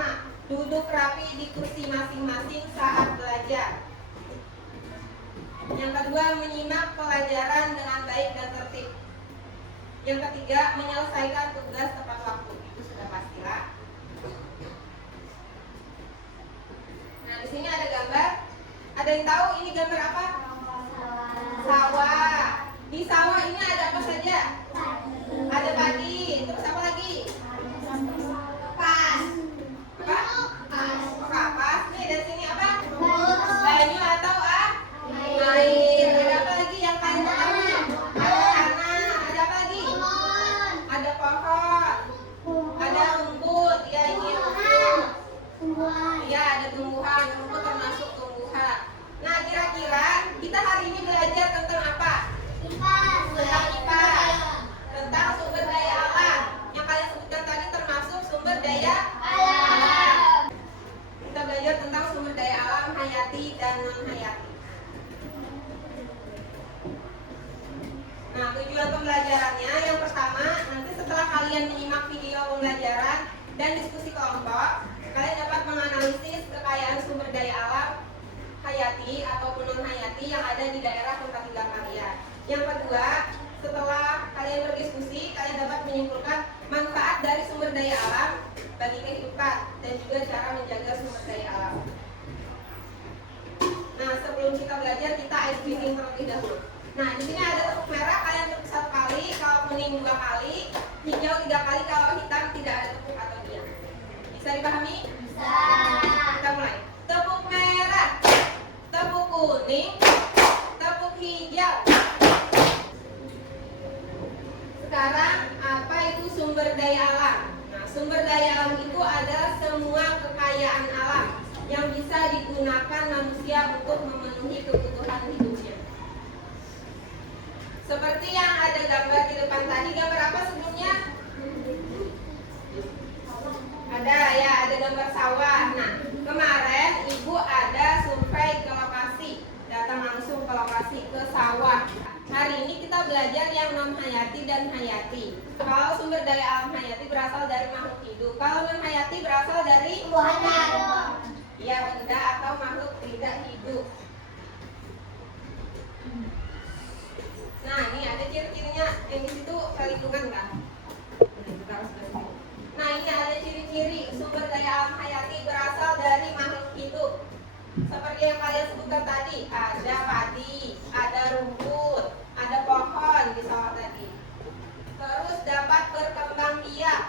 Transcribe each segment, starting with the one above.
pertama, duduk rapi di kursi masing-masing saat belajar. Yang kedua, menyimak pelajaran dengan baik dan tertib. Yang ketiga, menyelesaikan tugas tepat waktu. Itu sudah pastilah. Nah, di sini ada gambar. Ada yang tahu ini gambar apa? Sawah. Di sawah ini ada apa saja? Ada padi. Terus apa lagi? Kapas. Apa? Kapas. Nih dari sini apa? Banyu atau air. Ada apa lagi yang paling pertama? Ada tanah. Ada apa lagi? Ada pohon. Ada rumput. Ya, ini rumput. Ya, ada tumbuhan. Rumput termasuk tumbuhan. Nah, kira-kira kita hari ini belajar tentang apa? Tentang IPA. Tentang sumber daya alam. Yang kalian sebutkan tadi termasuk sumber daya alam. Kita belajar tentang sumber daya alam hayati dan non hayati. Nah, tujuan pembelajarannya yang pertama, nanti setelah kalian menyimak video pembelajaran dan diskusi kelompok, kalian dapat menganalisis kekayaan sumber daya alam hayati ataupun non hayati yang ada di daerah tempat tinggal kalian. Yang kedua, setelah kalian berdiskusi, kalian dapat menyimpulkan manfaat dari sumber daya alam bagi kehidupan dan juga cara menjaga sumber daya alam. Nah, sebelum kita belajar, kita ice breathing terlebih dahulu. Nah, di sini ada tepuk merah, kalian tepuk 1 kali, kalau kuning 2 kali, hijau 3 kali, kalau hitam tidak ada tepuk atau diam. Bisa dipahami? Bisa. Kita mulai. Tepuk merah, tepuk kuning, tepuk hijau. Sekarang apa itu sumber daya alam? Nah, sumber daya alam itu adalah semua kekayaan alam yang bisa digunakan manusia untuk memenuhi kebutuhan hidupnya. Seperti yang ada gambar di depan tadi, gambar apa sebelumnya? Ada ya, ada gambar sawah. Nah, kemarin ibu ada survei ke lokasi, datang langsung ke lokasi ke sawah. Hari ini kita belajar yang non hayati dan hayati. Kalau sumber daya alam hayati berasal dari makhluk hidup, kalau non hayati berasal dari ya, benda atau makhluk tidak hidup. Nah, ini ada ciri-cirinya. Yang di situ lingkungan kan? Nah, ini ada ciri-ciri sumber daya alam hayati berasal dari makhluk hidup. Seperti yang kalian sebutkan tadi, ada padi, ada rumput, ada pohon di sawah tadi. Terus dapat berkembang biak.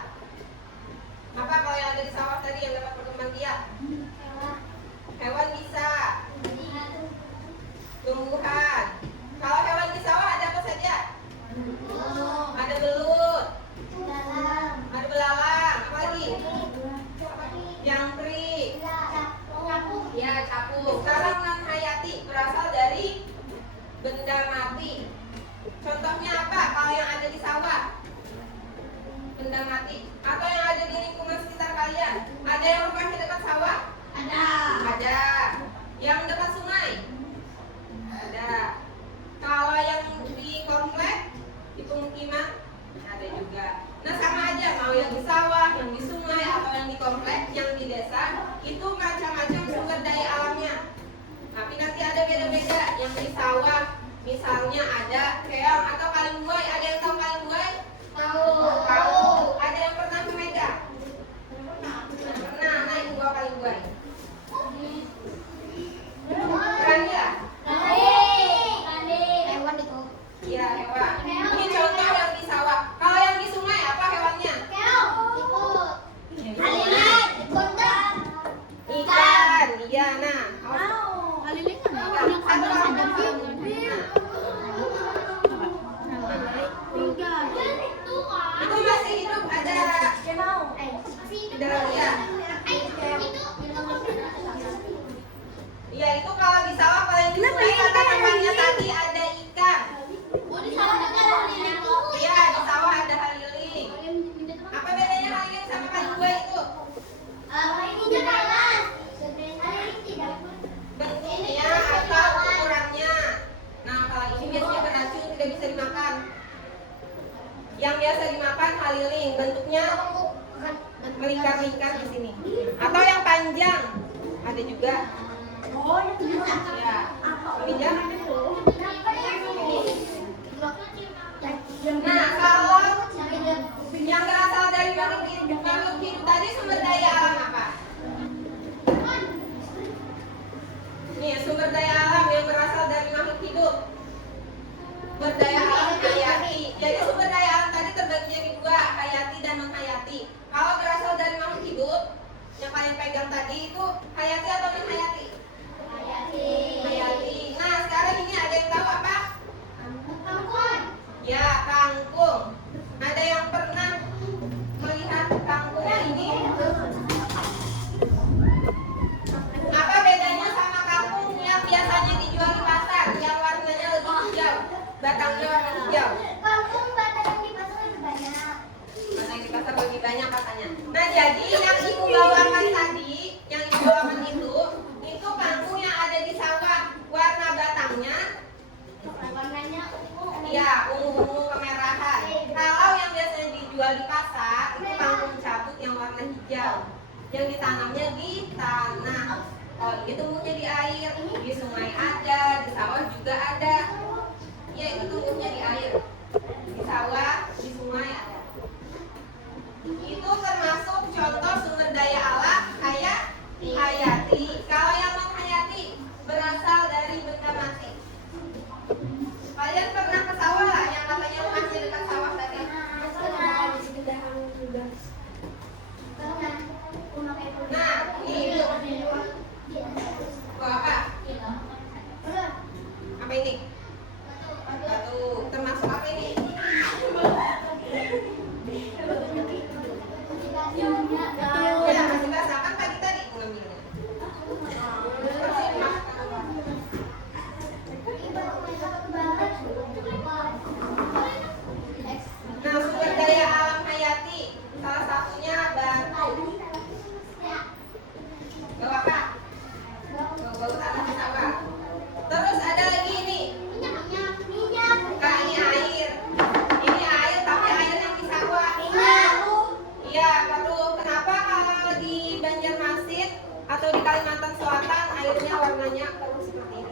Apa kalau yang ada di sawah tadi yang dapat berkembang biak? Hewan bisa. Tumbuhan. Kalau hewan di sawah ada apa saja? Ada belut, ada belalang, apa lagi? Jangkrik, ya capung. Sekarang non hayati berasal dari benda mati. Contohnya apa? Kalau yang ada di sawah, benda mati. Atau yang ada di lingkungan sekitar kalian, ada yang rumah di dekat sawah? Ada. Yang dekat sungai? Ada. Kalau yang di komplek, di pemukiman, ada juga. Nah, sama aja, mau yang di sawah, yang di sungai, atau yang di komplek, yang di desa, itu macam-macam sumber daya alamnya. Tapi nanti ada beda-beda. Yang di sawah, misalnya ada keong atau kaleng buai. Ada yang tahu kaleng buai? Tahu. Ada yang pernah memegang? Pernah. Nah, itu bawa kaleng buai. Berani ya? Iya, hewan. Ini contoh yang di sawah. Kalau yang di sungai apa hewannya? Ikan. Iya, nah. Itu masih hidup ada. Ya. Iya, itu kalau di sawah, kalau yang di sungai kata namanya tadi ada ikan. Iya, di sawah ada haliling. Apa bedanya haliling sama kaleng buai itu? Bentuknya atau ukurannya. Nah, kalau ini biasanya beracun, tidak bisa dimakan. Yang biasa dimakan haliling, bentuknya melingkar-lingkar di sini. Atau yang panjang ada juga. Oh, yang Ya, panjang. Nah, kalau yang berasal dari makhluk hidup tadi sumber daya alam apa? Nih, sumber daya alam yang berasal dari makhluk hidup. Sumber daya alam hayati. Jadi sumber daya alam tadi terbagi jadi dua, hayati dan non hayati. Kalau berasal dari makhluk hidup, yang kalian pegang tadi itu hayati atau non hayati? Hayati. Nah, sekarang ini ada yang tahu apa? Ya, kangkung. Ada yang pernah melihat kangkung ini? Apa bedanya sama kangkung yang biasanya dijual di pasar, yang warnanya lebih hijau, batangnya warna hijau? Batang di pasar lebih banyak katanya. Nah, jadi yang ibu bawakan tadi, yang ibu bawakan itu kangkung yang ada di sawah. Warna batangnya ya ungu-ungu kemerahan. Kalau yang biasanya dijual di pasar itu kangkung cabut yang warna hijau, yang ditanamnya di tanah. Oh, itu tumbuhnya di air, di sungai ada, di sawah juga ada. Ya, itu tumbuhnya di air, di sawah, di sungai ada. Itu termasuk contoh sumber daya alam hayati. Kalau yang non hayati berasal dari benda mati. Kalian pernah ke sawah lah, yang katanya rumahnya dekat sawah tadi? Nah, ini apa? Apa ini? Batu. Termasuk apa ini? Ya, masih basah kan pagi tadi ngambilnya. Nah, sumber daya alam hayati salah satunya batu. Bau apa? Bau tanah di sawah. Terus ada lagi ini. Bukan, ini air. Ini air tapi air yang di sawah. Iya, baru kenapa kalau di Banjarmasin atau di Kalimantan Selatan airnya warnanya keruh seperti ini?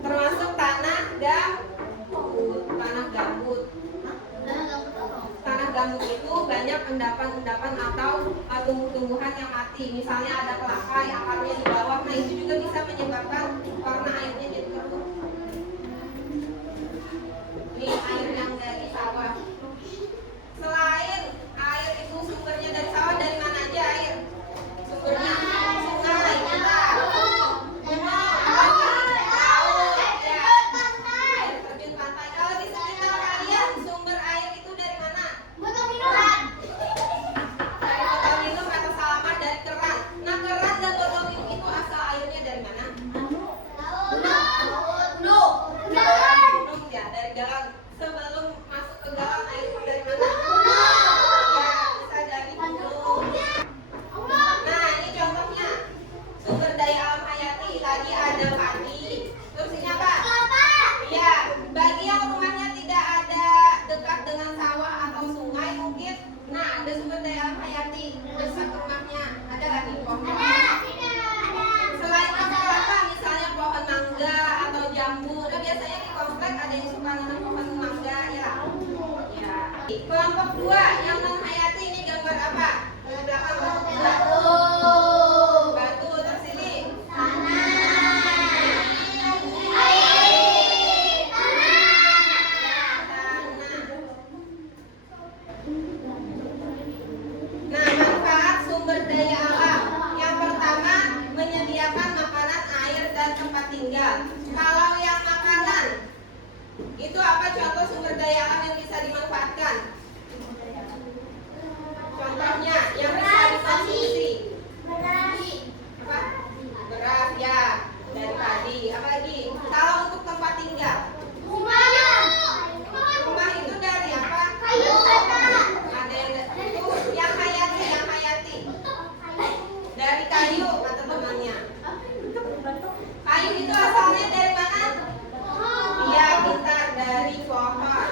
Termasuk tanah gambut. Tanah gambut itu banyak endapan-endapan atau tumbuh-tumbuhan yang mati. Misalnya ada kelapa yang akarnya di bawah, nah itu juga bisa menyebabkan warna airnya jadi keruh. Ini air yang dari sawah. Selain air itu sumbernya dari sawah, dari mana aja air? Sumbernya sungai, kita terjun pantai. Kalau di sekitar kalian sumber air itu dari mana? Dari botol minum atau salamah dari keran. Nah, keran dan botol minum itu asal airnya dari mana? Gunung ya, dari galang. Sebelum masuk ke galang air itu dari mana? Ya, bisa dari gunung. Nah, ini contohnya sumber daya alam hayati. Tadi ada padi. Terus ini apa? Ya, bagi yang rumahnya tidak ada dekat dengan sawah atau sungai mungkin, nah ada sumber daya alam hayati dekat rumahnya. Ada nggak nih pohon? Selain itu apa? Misalnya pohon mangga atau jambu. Nah, biasanya di komplek ada yang suka nanam pohon mangga ya. Ya. Kelompok 2 yang non hayati ini gambar apa? Di belakang batu. Terus ini nah, manfaat sumber daya alam. Yang pertama, menyediakan makanan, air, dan tempat tinggal. Kalau yang makanan, itu apa contoh sumber daya alam yang bisa dimanfaatkan? Contohnya, yang bisa dikonsumsi. Apa? Beras, ya. Dari padi. Apa lagi? Kalau untuk tempat tinggal, rumah itu dari apa? Ada yang hayati. Dari kayu kata temannya. Kayu itu asalnya dari mana? Iya, pintar, dari pohon.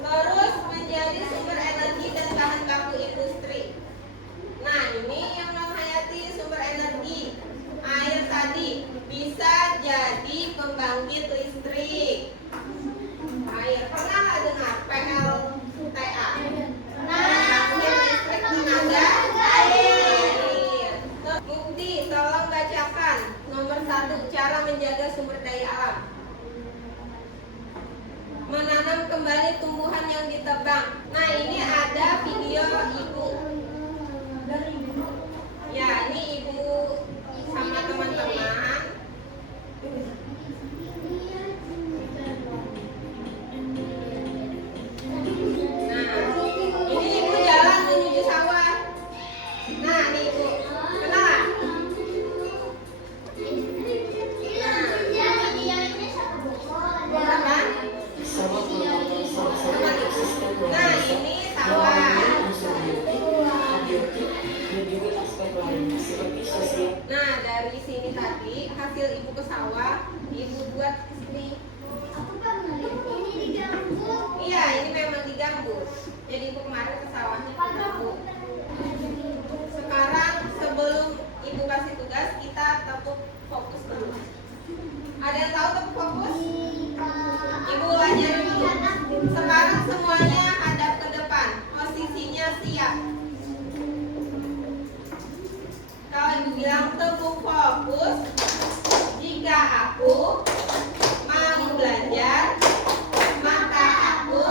Terus menjadi sumber energi dan bahan baku industri. ibu ke sawah, ibu buat di sini. Aku pernah lihat ini di gambut. Iya, ini memang di gambut. Jadi ibu kemarin ke sawahnya ke gambut. Sekarang sebelum ibu kasih tugas, kita tepuk fokus dulu. Ada yang tahu tepuk fokus? Ibu ajarin dulu. Sekarang semuanya hadap ke depan. Posisinya siap. Kalau ibu bilang tepuk fokus, jika aku mau belajar, maka aku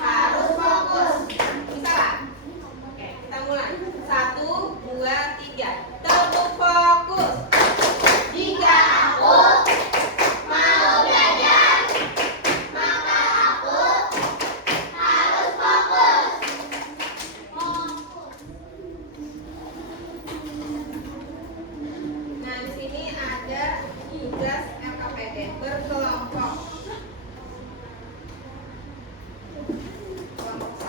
harus fokus. Bisa lah? Oke, kita mulai. 1, 2, 3. Tepuk fokus. Jika aku mau belajar, maka aku harus fokus. Nah, di sini ada tugas LKPD berkelompok. Kelompok 1.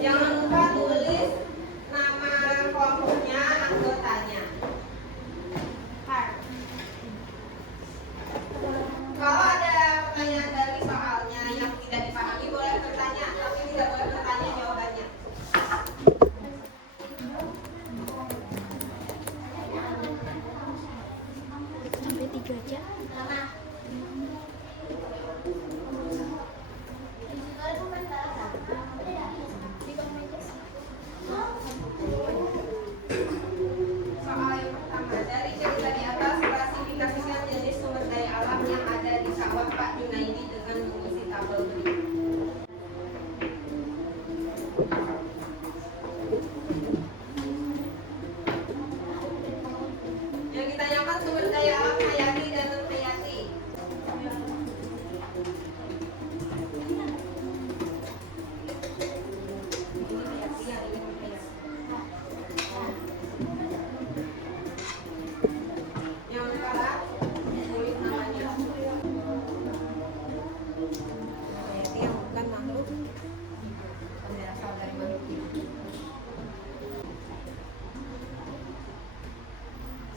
Jangan lupa tulis nama kelompoknya, anggotanya. Kalau ada pertanyaan dari soalnya yang tidak dipahami, boleh bertanya, tapi tidak boleh bertanya jawabannya. Sampai 3 aja. Soal yang pertama, dari cerita di atas, klasifikasikan jenis sumber daya alam yang ada di sawah Pak Junaidi dengan mengisi tabel berikut. Yang ditanyakan sumber daya alam hayati dan non hayati. Ini hayati, yang ini non hayati. Yang kalah, tulis namanya. Hayati yang bukan makhluk berasal dari makhluk hidup.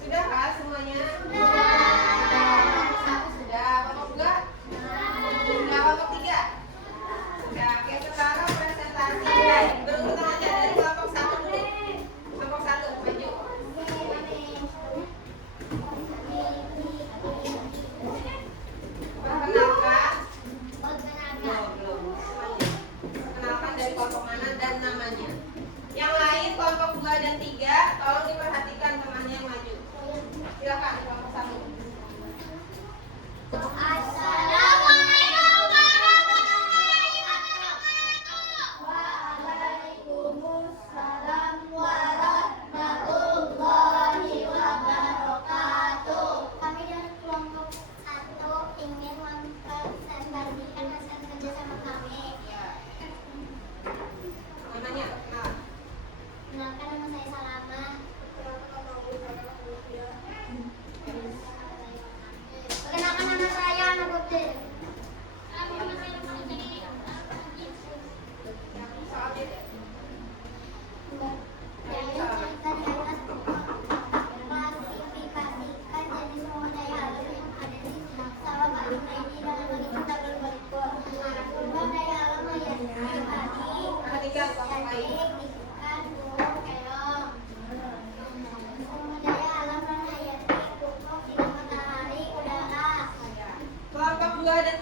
Sudah kah semuanya? Kelompok 1 sudah, kelompok 2? Sudah, kelompok 3? Sudah, oke, sekarang presentasi. Berurutan aja dari kelompok 1 dulu. Kelompok 1, maju. Perkenalkan. Belum. Kenalkan dari kelompok mana dan namanya. Yang lain kelompok 2 dan 3, tolong diperhatikan temannya yang maju. Silakan kelompok 1. Assalamualaikum warahmatullahi wabarakatuh. Waalaikumsalam warahmatullahi wabarakatuh. Kami dari kelompok 1 ingin mempresentasikan hasil kerja sama kami. Ya. Namanya kenalan. Kenalkan, nama saya Salama. Perkenalkan, nama saya Nabuddin. Soalnya deh. Dari cerita di atas, klasifikasikan jenis sumber daya alam yang ada di sawah Pak Junaidi dengan mengisi tabel berikut. Sumber daya alam hayati, padi, Perhatikan kelompok lain. ikan, burung, keong. Sumber daya alam non hayati, pupuk, sinar matahari, udara. Kelompok 2 dan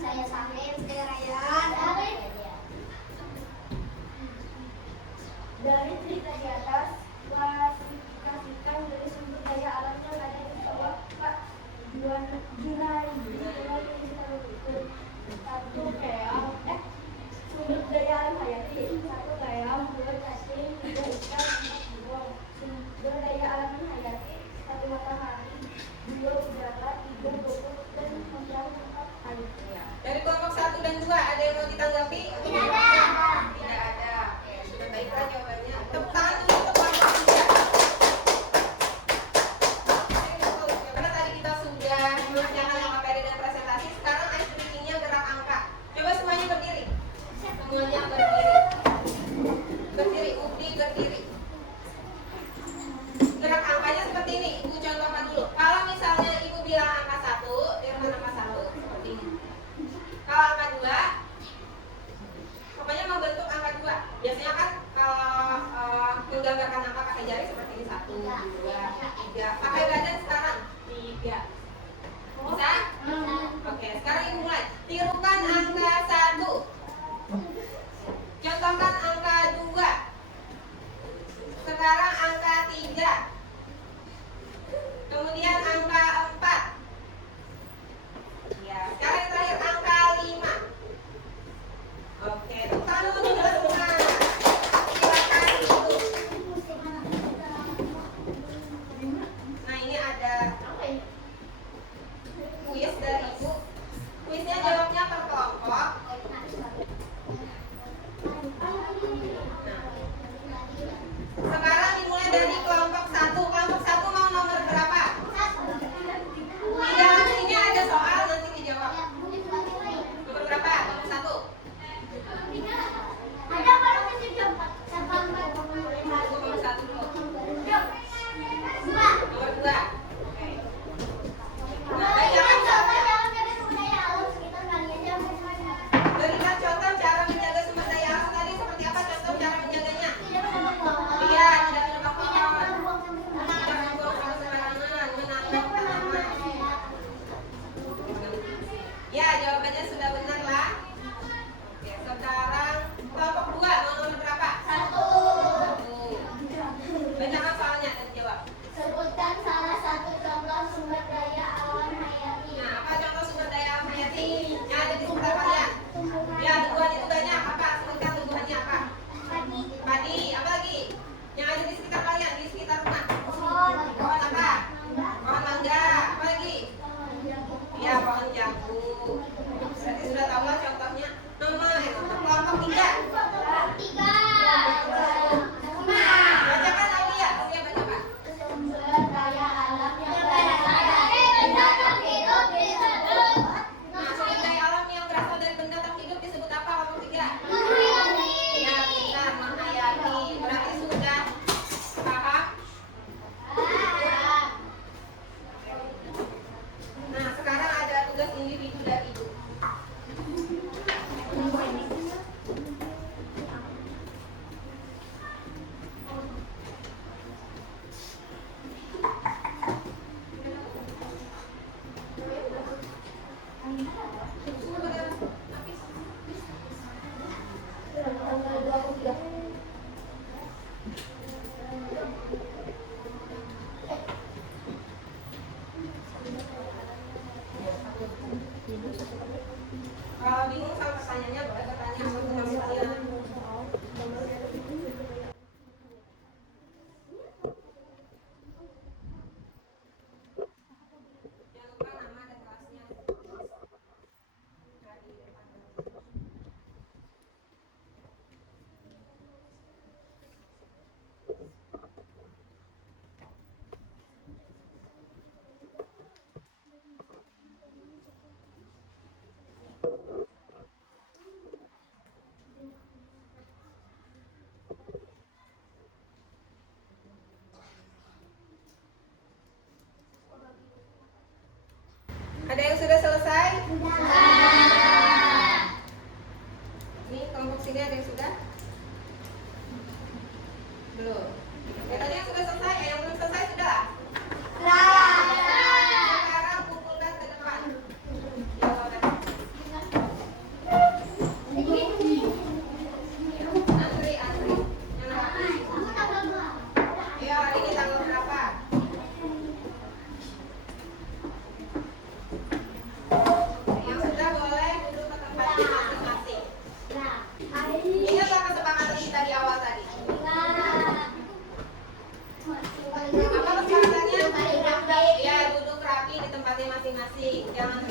Saya Salim, saya Rayyan. Dari cerita di atas, klasifikasikan dari sumber daya alam yang ada di bawah Pak satu sumber daya alam hayati, satu bayam, dua cacing, tiga ikan, empat burung. Sumber daya alam hayati, satu matahari, dua udara, tiga pupuk, dan empat air. Dari kelompok 1 dan 2 ada yang mau ditanggapi? Tidak ada. Tidak ada. Oke, sudah baiklah jawabannya. Tepuk tangan dulu untuk kelompok 3. Karena tadi kita sudah mengerjakan yang materi dan presentasi, sekarang ice breaking-nya gerak angka. Coba semuanya berdiri. Semuanya berdiri. Berdiri, Ubdi berdiri. Gerak angkanya seperti ini. Ibu contohkan dulu. Kalau misalnya Ibu bilang angka 1, Irman angka 1 seperti ini. Kalau angka 2, pokoknya membentuk angka 2. Biasanya kan kalau menggambarkan angka pakai jari seperti ini 1, 2, 3. Pakai badan sekarang 3. Bisa? Oke, sekarang Ibu mulai. Tirukan angka 1. Contohkan angka 2. Sekarang angka 3. Kemudian angka 4. Ya, sekarang yang terakhir angka 5. Oke, tepuk tangan dulu untuk semua. Silakan duduk. Nah, ini ada kuis dari Ibu. Kuisnya jawabnya per kelompok. Sekarang dimulai dari kelompok 1. Kelompok 1 mau nomor berapa? Di dalam sini ada soal, nanti dijawab. Nomor berapa? Nomor 1. Ada baru menjawab. Nomor 1 dulu. Dua. Nomor 2. Oke. Nah, Jangan jangan coba sampai jangan dari sumber daya alam sekitar kalian jangan semuanya. berikan contoh cara menjaga sumber daya alam tadi seperti apa contoh cara menjaganya? Tidak menebak pohon. Iya, tidak menebak Tidak pohon, membuang sampah tidak membuang sampah sembarangan, menanam tanaman. Ya, jawabannya sudah benar lah. Oke, sekarang kelompok 2 mau nomor berapa? 1. 1. Bacakan soalnya dan jawab. Sebutkan salah satu contoh sumber daya alam hayati. Nah, apa contoh sumber daya alam hayati yang ada di sekitar kalian? Ya, tumbuhan itu banyak. Apa? Sebutkan tumbuhannya apa? Padi, Padi, apa lagi? Yang ada di sekitar kalian, di sekitar rumah. pohon, Pohon apa? mangga, Pohon mangga. Apa lagi? pohon jambu. Ya, pohon jambu. Berarti sudah tahu lah contohnya. Nomor kelompok 3. 3. Bacakan Aulia. Aulia bacakan. Sumber daya alam yang berasal dari benda terhidup disebut Nah, sumber daya alam yang berasal dari benda terhidup disebut apa kelompok 3? menghayati. Ya, benar, menghayati. Berarti sudah paham? Nah, sekarang ada tugas individu dari Ibu. Kalau bingung sama pertanyaannya, boleh bertanya sama teman sekalian. Jangan lupa nama dan kelasnya. masing-masing. Jangan